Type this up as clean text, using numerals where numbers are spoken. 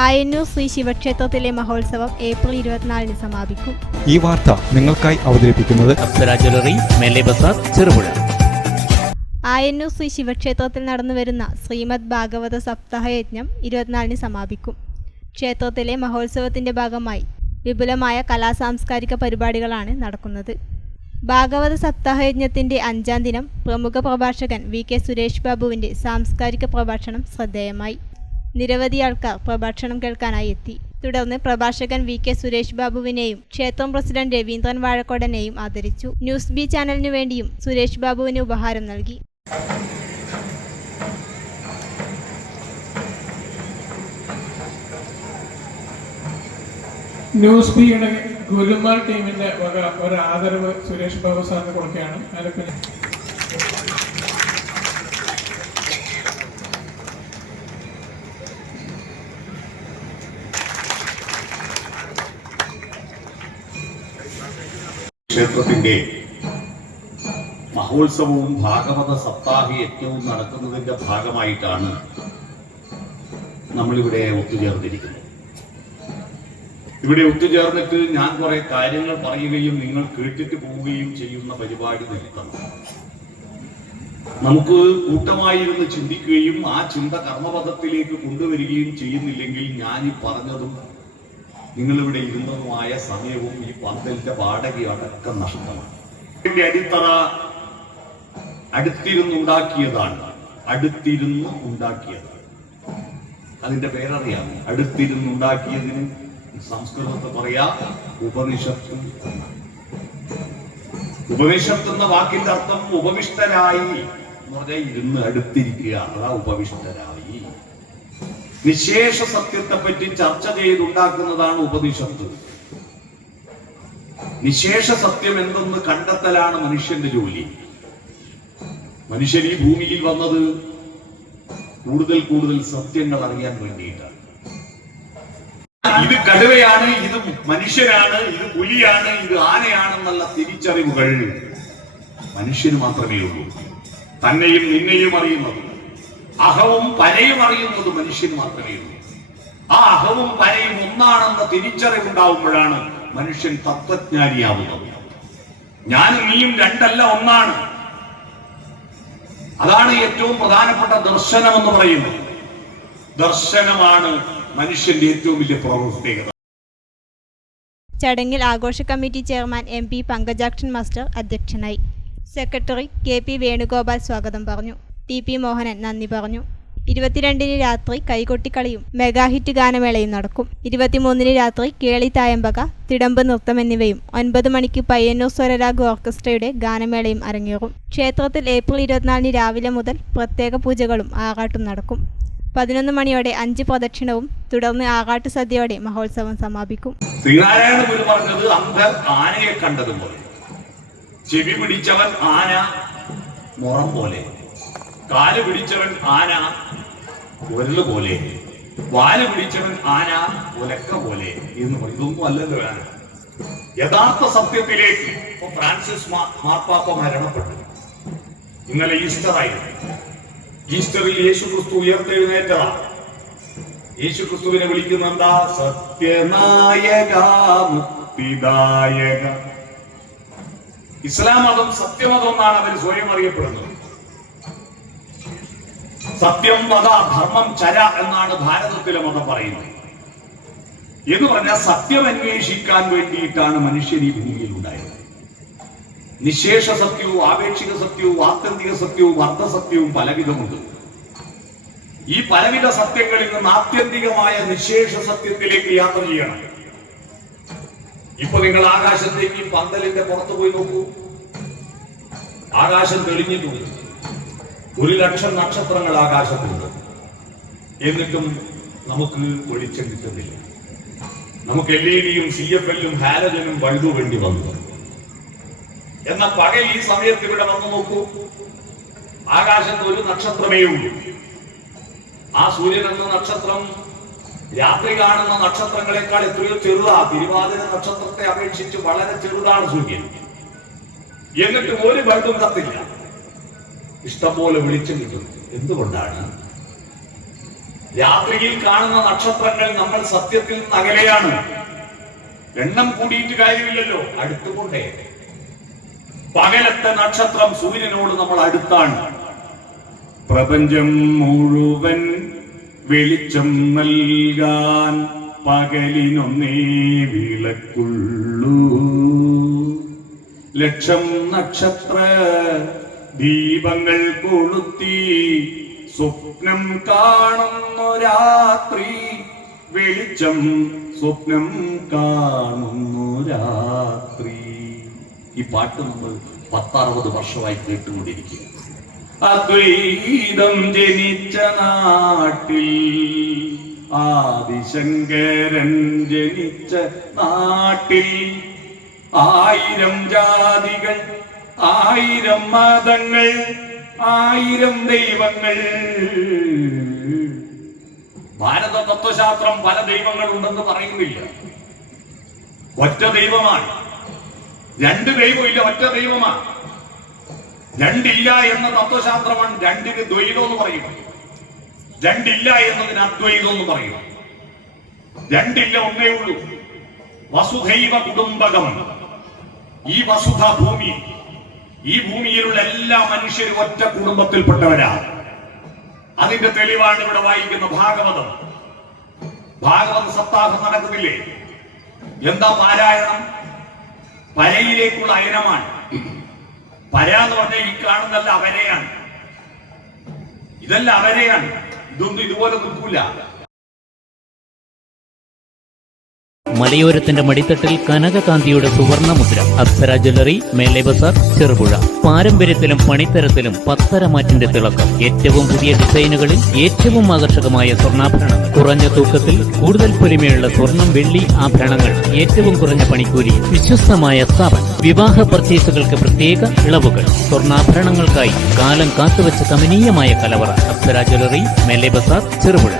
ആയന്നൂർ ശ്രീ ശിവക്ഷേത്രത്തിലെ മഹോത്സവം ഏപ്രിൽ 24-ന് സമാപിക്കും. ഈ വാർത്ത നിങ്ങൾക്കായി അവതരിപ്പിക്കുന്നത് അപ്സര ജ്വല്ലറി, മേലെ ബസാർ, ചെറുപുഴ. ആയന്നൂർ ശ്രീ ശിവക്ഷേത്രത്തിൽ നടന്നുവരുന്ന ശ്രീമദ് ഭാഗവത സപ്താഹയജ്ഞം 24-ന് സമാപിക്കും. ക്ഷേത്രത്തിലെ മഹോത്സവത്തിന്റെ ഭാഗമായി വിപുലമായ കലാസാംസ്കാരിക പരിപാടികളാണ് നടക്കുന്നത്. ഭാഗവത സപ്താഹയജ്ഞത്തിന്റെ 5-ാം ദിനം പ്രമുഖ പ്രഭാഷകൻ VK സുരേഷ് ബാബുവിന്റെ സാംസ്കാരിക പ്രഭാഷണം ശ്രദ്ധേയമായി. നിരവധി ആൾക്കാർ പ്രഭാഷണം കേൾക്കാനായി എത്തി. തുടർന്ന് പ്രഭാഷകൻ VK സുരേഷ് ബാബുവിനെയും ക്ഷേത്രം പ്രസിഡന്റ് രവീന്ദ്രൻ വാഴക്കോടനെയും ആദരിച്ചു. ന്യൂസ് ബി ചാനലിനു വേണ്ടിയും സുരേഷ് ബാബുവിന് ഉപഹാരം നൽകി. ന്യൂസ് ബിയുടെ ഗുരുമാർ ടീമിന്റെ വക ഒരു ആദരവ് സുരേഷ് ബാബു സാറിന് കൊടുക്കുകയാണ്. ക്ഷേത്രത്തിന്റെ മഹോത്സവവും ഭാഗവത സപ്താഹയജ്ഞവും നടക്കുന്നതിന്റെ ഭാഗമായിട്ടാണ് നമ്മളിവിടെ ഒത്തുചേർന്നിരിക്കുന്നത്. ഇവിടെ ഒത്തുചേർന്നിട്ട് ഞാൻ കുറെ കാര്യങ്ങൾ പറയുകയും നിങ്ങൾ കേട്ടിട്ട് പോവുകയും ചെയ്യുന്ന പരിപാടി നിർത്തണം. നമുക്ക് കൂട്ടമായിരുന്ന് ചിന്തിക്കുകയും ആ ചിന്ത കർമ്മപദത്തിലേക്ക് കൊണ്ടുവരികയും ചെയ്യുന്നില്ലെങ്കിൽ ഞാൻ ഈ പറഞ്ഞതും നിങ്ങളിവിടെ ഇരുന്നതുമായ സമയവും ഈ പന്തലിന്റെ വാടകയും അടക്കം നഷ്ടമാണ്. ഇതിന്റെ അടിത്തറ അടുത്തിരുന്നുണ്ടാക്കിയതാണ്. അതിന്റെ പേരറിയാം. അടുത്തിരുന്നുണ്ടാക്കിയതിന് സംസ്കൃതത്തിൽ പറയാ ഉപനിഷത്ത്. ഉപനിഷത്ത് എന്ന വാക്കിന്റെ അർത്ഥം ഉപവിഷ്ടരായി എന്ന് പറഞ്ഞാൽ ഇരുന്ന് അടുത്തിരിക്കുക. അതാ ഉപവിഷ്ടരായി. നിശേഷ സത്യത്തെ പറ്റി ചർച്ച ചെയ്തുണ്ടാക്കുന്നതാണ് ഉപനിഷത്ത്. നിശേഷ സത്യം എന്തെന്ന് കണ്ടെത്തലാണ് മനുഷ്യന്റെ ജോലി. മനുഷ്യൻ ഈ ഭൂമിയിൽ വന്നത് കൂടുതൽ സത്യങ്ങൾ അറിയാൻ വേണ്ടിയിട്ടാണ്. ഇത് കടുവയാണ്, ഇത് മനുഷ്യനാണ്, ഇത് പുലിയാണ്, ഇത് ആനയാണെന്നുള്ള തിരിച്ചറിവുകൾ മനുഷ്യന് മാത്രമേ ഉള്ളൂ. തന്നെയും നിന്നെയും അറിയുന്നത്, അഹവും പരയും അറിയുന്നത് മനുഷ്യന് മാത്രമേ ഉള്ളൂ. ആ അഹവും പരയും ഒന്നാണെന്ന തിരിച്ചറിവുണ്ടാവുമ്പോഴാണ് മനുഷ്യൻ തത്വജ്ഞാനിയാവുന്നത്. ഞാനും നീയും രണ്ടല്ല, ഒന്നാണ്. അതാണ് ഏറ്റവും പ്രധാനപ്പെട്ട ദർശനം എന്ന് പറയുന്നത്. ദർശനമാണ് മനുഷ്യന്റെ ഏറ്റവും വലിയ പ്രത്യേകത. ചടങ്ങിൽ ആഘോഷ committee chairman MP Pankajakshan master അധ്യക്ഷനായി. സെക്രട്ടറി KP വേണുഗോപാൽ സ്വാഗതം പറഞ്ഞു. TP മോഹനൻ നന്ദി പറഞ്ഞു. 22-ന് രാത്രി കൈകൊട്ടിക്കളിയും മെഗാഹിറ്റ് ഗാനമേളയും നടക്കും. 23-ന് രാത്രി കേളി തായമ്പക, തിടമ്പ് നൃത്തം എന്നിവയും 9 മണിക്ക് പയ്യന്നൂർ സ്വരരാഗ് ഓർക്കസ്ട്രയുടെ ഗാനമേളയും അരങ്ങേറും. ക്ഷേത്രത്തിൽ ഏപ്രിൽ 24-ന് രാവിലെ മുതൽ പ്രത്യേക പൂജകളും ആറാട്ടും നടക്കും. 11 മണിയോടെ 5 പ്രദക്ഷിണവും തുടർന്ന് ആറാട്ട് സദ്യയോടെ മഹോത്സവം സമാപിക്കും. ശ്രീനാരായണ ഗുരു പറഞ്ഞത് അന്ധർ ആനയെ കണ്ടതുപോലെ, ചെവി പിടിച്ചവൻ ആന മുറം പോലെ, കാല് പിടിച്ചവൻ ആന ഉരല് പോലെ, വാല് പിടിച്ചവൻ ആന ഉലക്ക പോലെ എന്ന് പറയും. ഇതൊന്നും അല്ലല്ലോ ആന. യഥാർത്ഥ സത്യത്തിലേക്ക് ഫ്രാൻസിസ് മാർപ്പാപ്പ മരണപ്പെട്ടു. ഇന്നലെ ഈസ്റ്റർ ആയിരുന്നു. ഈസ്റ്ററിൽ യേശുക്രിസ്തു ഉയർത്തെഴുന്നേറ്റതാണ്. യേശുക്രിസ്തുവിനെ വിളിക്കുന്ന എന്താ? സത്യനായക, മുക്തിദായക. ഇസ്ലാം മതം സത്യമതം എന്നാണ് അവർ സ്വയം അറിയപ്പെടുന്നത്. സത്യം വദ ധർമ്മം ചര എന്നാണ് ഭാരതത്തിലെ മതം പറയുന്നത്. എന്ന് പറഞ്ഞാൽ സത്യം അന്വേഷിക്കാൻ വേണ്ടിയിട്ടാണ് മനുഷ്യൻ ഈ ഭൂമിയിൽ ഉണ്ടായത്. നിശേഷ സത്യവും ആപേക്ഷിക സത്യവും ആത്യന്തിക സത്യവും അർദ്ധസത്യവും പലവിധമുണ്ട്. ഈ പലവിധ സത്യങ്ങളിൽ നിന്ന് ആത്യന്തികമായ നിശേഷ സത്യത്തിലേക്ക് യാത്ര ചെയ്യണം. ഇപ്പൊ നിങ്ങൾ ആകാശത്തേക്ക് പന്തലിന്റെ പുറത്തു പോയി നോക്കൂ. ആകാശം തെളിഞ്ഞിട്ടുണ്ട്. 1,00,000 നക്ഷത്രങ്ങൾ ആകാശത്തുണ്ട്. എന്നിട്ടും നമുക്ക് വെളിച്ചം കിട്ടുന്നില്ല. നമുക്ക് LED-യും CFL-ഉം ഹാലജനും ബൾബ് വേണ്ടി വന്നു. എന്ന പകൽ ഈ സമയത്ത് ഇവിടെ വന്നു നോക്കൂ. ആകാശത്ത് ഒരു നക്ഷത്രമേ ഉള്ളൂ. ആ സൂര്യൻ എന്ന നക്ഷത്രം രാത്രി കാണുന്ന നക്ഷത്രങ്ങളെക്കാൾ എത്രയോ ചെറുതാ. തിരുവാതിര നക്ഷത്രത്തെ അപേക്ഷിച്ച് വളരെ ചെറുതാണ് സൂര്യൻ. എന്നിട്ട് ഒരു ബൾബും കത്തില്ല. ഇഷ്ടംപോലെ വെളിച്ചം കിട്ടും. എന്തുകൊണ്ടാണ്? രാത്രിയിൽ കാണുന്ന നക്ഷത്രങ്ങൾ നമ്മൾ സത്യത്തിൽ നിന്ന് അകലെയാണ്. എണ്ണം കൂടിയിട്ട് കാര്യമില്ലല്ലോ, അടുത്തുകൊണ്ടേ. പകലത്തെ നക്ഷത്രം സൂര്യനോട് നമ്മൾ അടുത്താണ്. പ്രപഞ്ചം മുഴുവൻ വെളിച്ചം നൽകാൻ പകലിനൊന്നേ വിളക്കുള്ളൂ. ലക്ഷം നക്ഷത്ര ദീപങ്ങൾ കൊളുത്തി സ്വപ്നം കാണുന്നു രാത്രി. വെളിച്ചം സ്വപ്നം കാണുന്നു രാത്രി. ഈ പാട്ട് നമ്മൾ 10-60 വർഷമായി കേട്ടുകൊണ്ടിരിക്കുക. അദ്വൈതം ജനിച്ച നാട്ടിൽ, ആദിശങ്കരൻ ജനിച്ച നാട്ടിൽ, 1000 ജാതികൾ, 1000 മതങ്ങൾ, 1000 ദൈവങ്ങൾ. ഭാരത തത്വശാസ്ത്രം പല ദൈവങ്ങൾ ഉണ്ടെന്ന് പറയുന്നില്ല. ഒറ്റ ദൈവമാണ്. 2 ദൈവമില്ല, ഒറ്റ ദൈവമാണ്. 2 ഇല്ല എന്ന തത്വശാസ്ത്രമാണ് 2-ന് ദ്വൈതം എന്ന് പറയും. 2 ഇല്ല എന്നതിന് അദ്വൈതം എന്ന് പറയും. 2 ഇല്ല, ഒന്നേ ഉള്ളൂ. വസുധൈവ കുടുംബകം. ഈ വസുധ ഭൂമി, ഈ ഭൂമിയിലുള്ള എല്ലാ മനുഷ്യരും ഒറ്റ കുടുംബത്തിൽപ്പെട്ടവരാണ്. അതിന്റെ തെളിവാണ് ഇവിടെ വായിക്കുന്ന ഭാഗവതം. ഭാഗവത സപ്താഹം നടക്കുന്നില്ലേ? എന്താ പാരായണം? പരയിലേക്കുള്ള അയനമാണ്. പര എന്ന് പറഞ്ഞാൽ ഈ കാണുന്നല്ല അവരെയാണ്. ഇതല്ല അവരെയാണ്. ഇതൊന്നും ഇതുപോലെ നിൽക്കൂല. മലയോരത്തിന്റെ മടിത്തട്ടിൽ കനകകാന്തിയുടെ സുവർണമുദ്ര. അപ്സര ജ്വല്ലറി, മേലെ ബസാർ, ചെറുപുഴ. പാരമ്പര്യത്തിലും പണിത്തരത്തിലും പത്തരമാറ്റിന്റെ തിളക്കം. ഏറ്റവും പുതിയ ഡിസൈനുകളിൽ ഏറ്റവും ആകർഷകമായ സ്വർണ്ണാഭരണങ്ങൾ. കുറഞ്ഞ തൂക്കത്തിൽ കൂടുതൽ പൊലിമയുള്ള സ്വർണം, വെള്ളി ആഭരണങ്ങൾ. ഏറ്റവും കുറഞ്ഞ പണിക്കൂലി. വിശ്വസ്തമായ സ്ഥാപനം. വിവാഹ പർച്ചേസുകൾക്ക് പ്രത്യേക ഇളവുകൾ. സ്വർണ്ണാഭരണങ്ങൾക്കായി കാലം കാത്തുവച്ച കമനീയമായ കലവറ. അപ്സര ജ്വല്ലറി, മേലെ ബസാർ, ചെറുപുഴ.